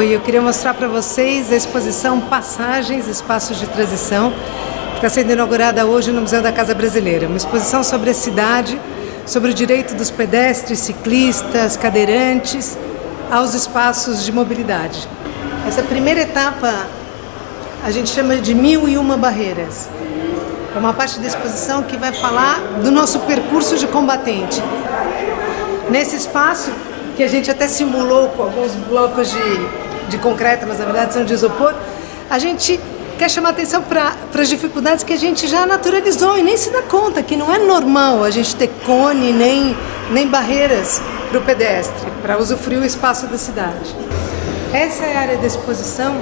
Oi, eu queria mostrar para vocês a exposição Passagens, Espaços de Transição, que está sendo inaugurada hoje no Museu da Casa Brasileira. Uma exposição sobre a cidade, sobre o direito dos pedestres, ciclistas, cadeirantes aos espaços de mobilidade. Essa primeira etapa a gente chama de 1001 barreiras. É uma parte da exposição que vai falar do nosso percurso de combatente. Nesse espaço, que a gente até simulou com alguns blocos de concreto, mas na verdade são de isopor, a gente quer chamar atenção para as dificuldades que a gente já naturalizou e nem se dá conta, que não é normal a gente ter cone nem barreiras para o pedestre, para usufruir o espaço da cidade. Essa é a área da exposição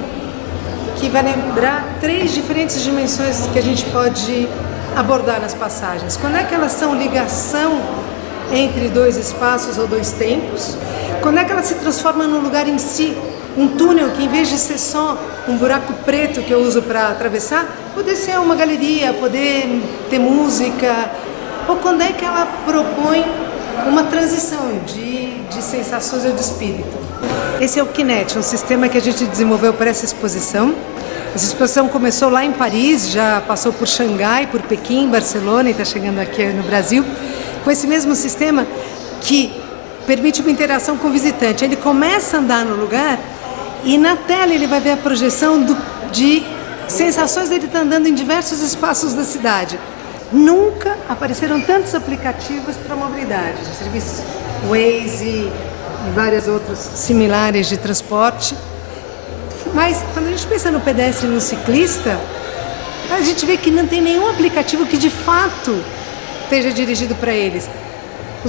que vai lembrar 3 diferentes dimensões que a gente pode abordar nas passagens. Quando é que elas são ligação entre 2 espaços ou 2 tempos? Quando é que ela se transforma num lugar em si, um túnel que em vez de ser só um buraco preto que eu uso para atravessar, poder ser uma galeria, poder ter música, ou quando é que ela propõe uma transição de sensações ou de espírito. Esse é o Kinet, um sistema que a gente desenvolveu para essa exposição. Essa exposição começou lá em Paris, já passou por Xangai, por Pequim, Barcelona e está chegando aqui no Brasil, com esse mesmo sistema que permite uma interação com o visitante. Ele começa a andar no lugar e na tela ele vai ver a projeção de sensações dele estar andando em diversos espaços da cidade. Nunca apareceram tantos aplicativos para mobilidade, serviços Waze e vários outros similares de transporte. Mas quando a gente pensa no pedestre e no ciclista, a gente vê que não tem nenhum aplicativo que de fato esteja dirigido para eles.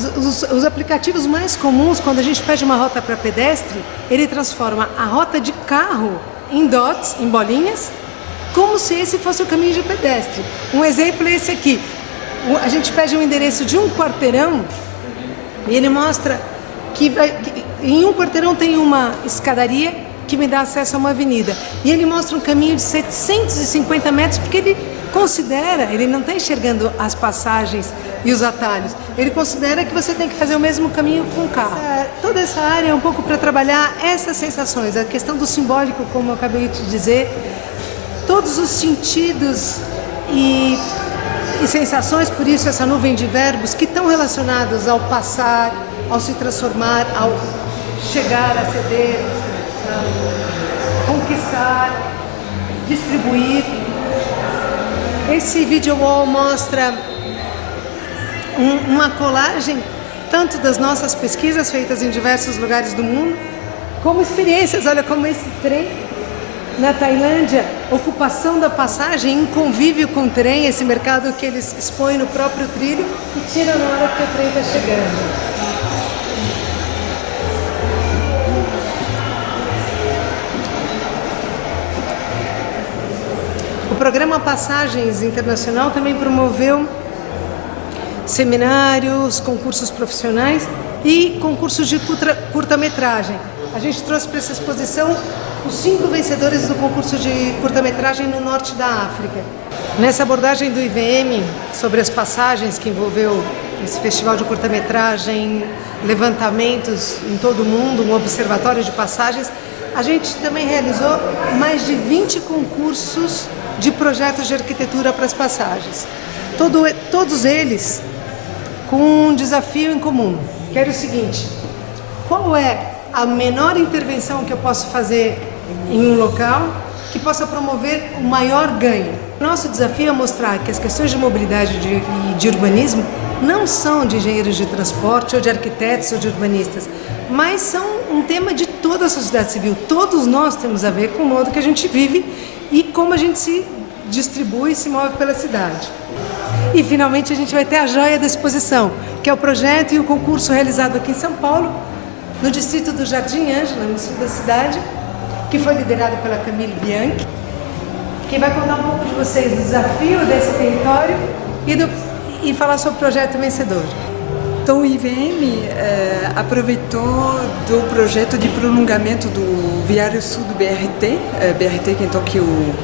Os aplicativos mais comuns, quando a gente pede uma rota para pedestre, ele transforma a rota de carro em dots, em bolinhas, como se esse fosse o caminho de pedestre. Um exemplo é esse aqui. A gente pede um endereço de 1 quarteirão e ele mostra que em 1 quarteirão tem uma escadaria que me dá acesso a uma avenida. E ele mostra um caminho de 750 metros, porque ele considera, ele não está enxergando as passagens e os atalhos, ele considera que você tem que fazer o mesmo caminho com o carro. Toda essa área é um pouco para trabalhar essas sensações, a questão do simbólico, como eu acabei de dizer, todos os sentidos e sensações, por isso essa nuvem de verbos que estão relacionados ao passar, ao se transformar, ao chegar, a ceder, a conquistar, distribuir. Esse video wall mostra uma colagem tanto das nossas pesquisas feitas em diversos lugares do mundo, como experiências. Olha como esse trem na Tailândia, ocupação da passagem em convívio com o trem, esse mercado que eles expõem no próprio trilho e tiram na hora que o trem está chegando. O programa Passagens Internacional também promoveu seminários, concursos profissionais e concursos de curta-metragem. A gente trouxe para essa exposição os 5 vencedores do concurso de curta-metragem no norte da África. Nessa abordagem do IVM sobre as passagens, que envolveu esse festival de curta-metragem, levantamentos em todo o mundo, um observatório de passagens, a gente também realizou mais de 20 concursos de projetos de arquitetura para as passagens. Todos eles com um desafio em comum, que era o seguinte: qual é a menor intervenção que eu posso fazer em um local que possa promover o maior ganho? Nosso desafio é mostrar que as questões de mobilidade e de urbanismo não são de engenheiros de transporte ou de arquitetos ou de urbanistas, mas são um tema de toda a sociedade civil. Todos nós temos a ver com o modo que a gente vive e como a gente se distribui e se move pela cidade. E finalmente a gente vai ter a joia da exposição, que é o projeto e o concurso realizado aqui em São Paulo, no distrito do Jardim Ângela, no sul da cidade, que foi liderado pela Camille Bianchi, que vai contar um pouco de vocês do desafio desse território e falar sobre o projeto vencedor. Então o IVM aproveitou do projeto de prolongamento do Viário Sul do BRT, que então que o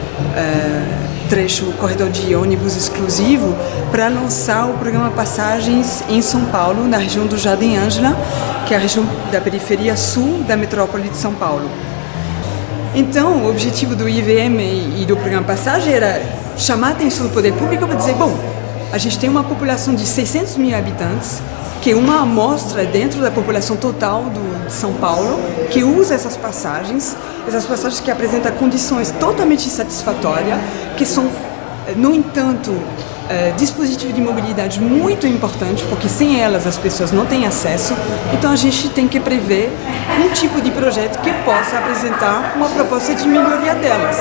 trecho corredor de ônibus exclusivo, para lançar o programa Passagens em São Paulo, na região do Jardim Ângela, que é a região da periferia sul da metrópole de São Paulo. Então, o objetivo do IVM e do programa Passagem era chamar a atenção do poder público para dizer, bom, a gente tem uma população de 600 mil habitantes, que é uma amostra dentro da população total de São Paulo, que usa essas passagens que apresentam condições totalmente insatisfatórias, que são, no entanto, dispositivos de mobilidade muito importantes, porque sem elas as pessoas não têm acesso. Então a gente tem que prever um tipo de projeto que possa apresentar uma proposta de melhoria delas.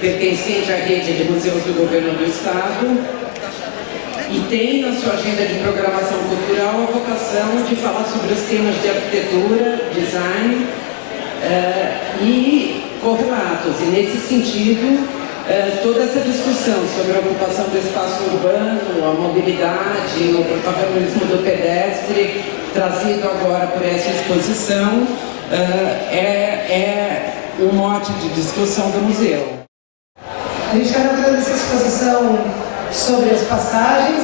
Pertencente à rede de museus do governo do Estado e tem na sua agenda de programação cultural a vocação de falar sobre os temas de arquitetura, design e correlatos. E nesse sentido, toda essa discussão sobre a ocupação do espaço urbano, a mobilidade, o protagonismo do pedestre, trazido agora por essa exposição, é um mote de discussão do museu. A gente está inaugurando essa exposição sobre as passagens,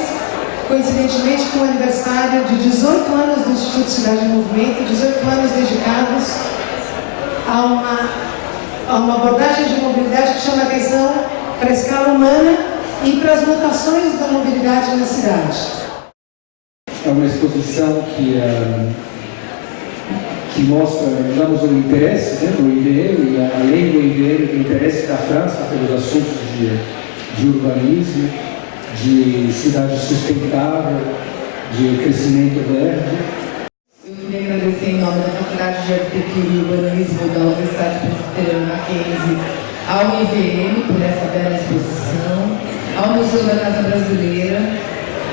coincidentemente com o aniversário de 18 anos do Instituto Cidade em Movimento, 18 anos dedicados a uma abordagem de mobilidade que chama atenção para a escala humana e para as mutações da mobilidade na cidade. É uma exposição que mostra, digamos, o interesse do IVM, e além do IVM, o interesse da França pelos assuntos de urbanismo, de cidade sustentável, de crescimento verde. Eu queria agradecer em nome da Faculdade de Arquitetura e Urbanismo da Universidade Presbiteriana Mackenzie ao IVM por essa bela exposição, ao Museu da Casa Brasileira.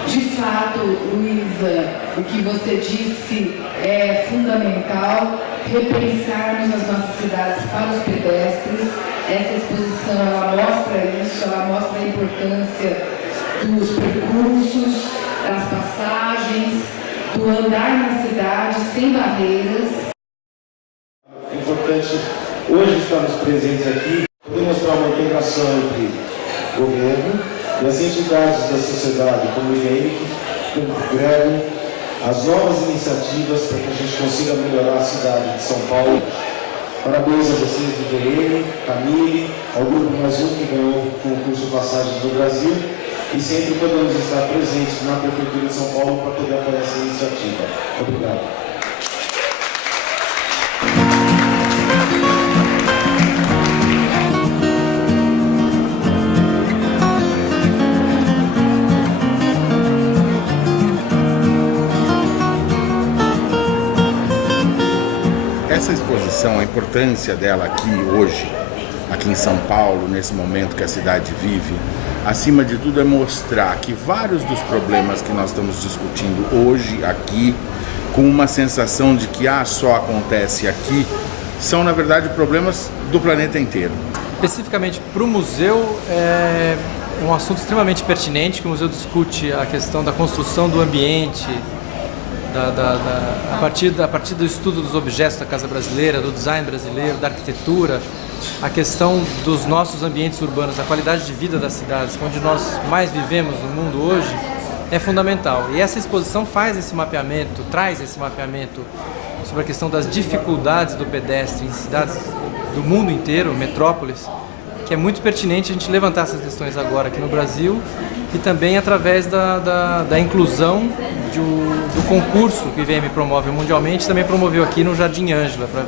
De fato, Luísa, o que você disse é fundamental, repensarmos as nossas cidades para os pedestres. Essa exposição, ela mostra isso, ela mostra a importância dos percursos, das passagens, do andar na cidade sem barreiras. É importante hoje estarmos presentes aqui, poder mostrar uma integração entre governo e as entidades da sociedade, como o IVM, que congregam as novas iniciativas para que a gente consiga melhorar a cidade de São Paulo. Parabéns a vocês, IVM, Camille, ao Grupo Mais Um, que ganhou o concurso Passagens do Brasil, e sempre podemos estar presentes na Prefeitura de São Paulo para poder apoiar essa iniciativa. Obrigado. Essa exposição, a importância dela aqui hoje, aqui em São Paulo, nesse momento que a cidade vive, acima de tudo é mostrar que vários dos problemas que nós estamos discutindo hoje aqui, com uma sensação de que só acontece aqui, são na verdade problemas do planeta inteiro. Especificamente para o museu, é um assunto extremamente pertinente, que o museu discute a questão da construção do ambiente, a partir do estudo dos objetos da Casa Brasileira, do design brasileiro, da arquitetura, a questão dos nossos ambientes urbanos, a qualidade de vida das cidades, que é onde nós mais vivemos no mundo hoje, é fundamental. E essa exposição faz esse mapeamento, traz esse mapeamento sobre a questão das dificuldades do pedestre em cidades do mundo inteiro, metrópoles, que é muito pertinente a gente levantar essas questões agora aqui no Brasil e também através da inclusão do concurso que o IVM promove mundialmente, também promoveu aqui no Jardim Ângela, para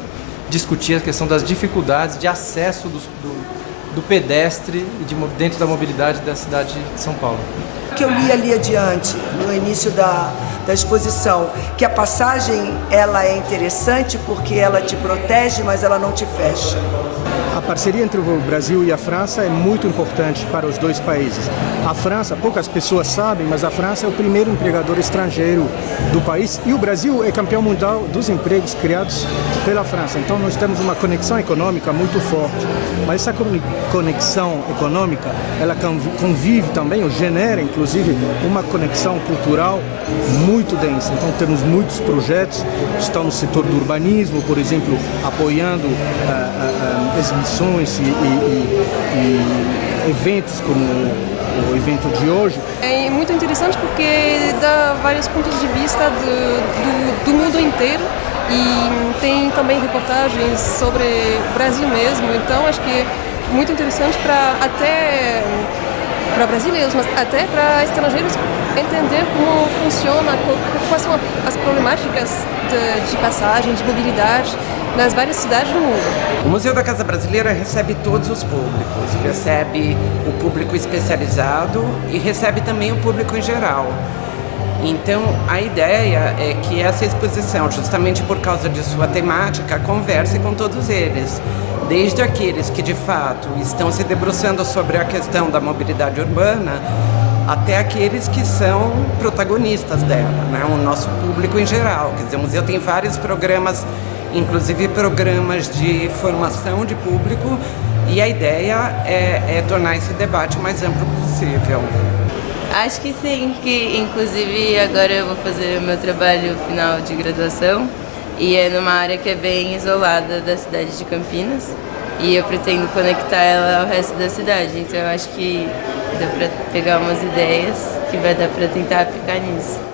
discutir a questão das dificuldades de acesso do pedestre dentro da mobilidade da cidade de São Paulo. O que eu li ali adiante, no início da exposição, que a passagem ela é interessante porque ela te protege, mas ela não te fecha. A parceria entre o Brasil e a França é muito importante para os dois países. A França, poucas pessoas sabem, mas a França é o primeiro empregador estrangeiro do país e o Brasil é campeão mundial dos empregos criados pela França. Então nós temos uma conexão econômica muito forte. Mas essa conexão econômica, ela convive também, ou genera inclusive uma conexão cultural muito densa. Então temos muitos projetos que estão no setor do urbanismo, por exemplo, apoiando exibições e eventos como o evento de hoje. É muito interessante porque dá vários pontos de vista do mundo inteiro e tem também reportagens sobre o Brasil mesmo, então acho que é muito interessante até para brasileiros, mas até para estrangeiros entender como funciona, quais são as problemáticas de passagem, de mobilidade nas várias cidades do mundo. O Museu da Casa Brasileira recebe todos os públicos, recebe o público especializado e recebe também o público em geral. Então, a ideia é que essa exposição, justamente por causa de sua temática, converse com todos eles, desde aqueles que, de fato, estão se debruçando sobre a questão da mobilidade urbana, até aqueles que são protagonistas dela, né? O nosso público em geral. Quer dizer, o museu tem vários programas, inclusive programas de formação de público, e a ideia é tornar esse debate o mais amplo possível. Acho que sim, que inclusive agora eu vou fazer o meu trabalho final de graduação e é numa área que é bem isolada da cidade de Campinas e eu pretendo conectar ela ao resto da cidade, então eu acho que dá para pegar umas ideias que vai dar para tentar aplicar nisso.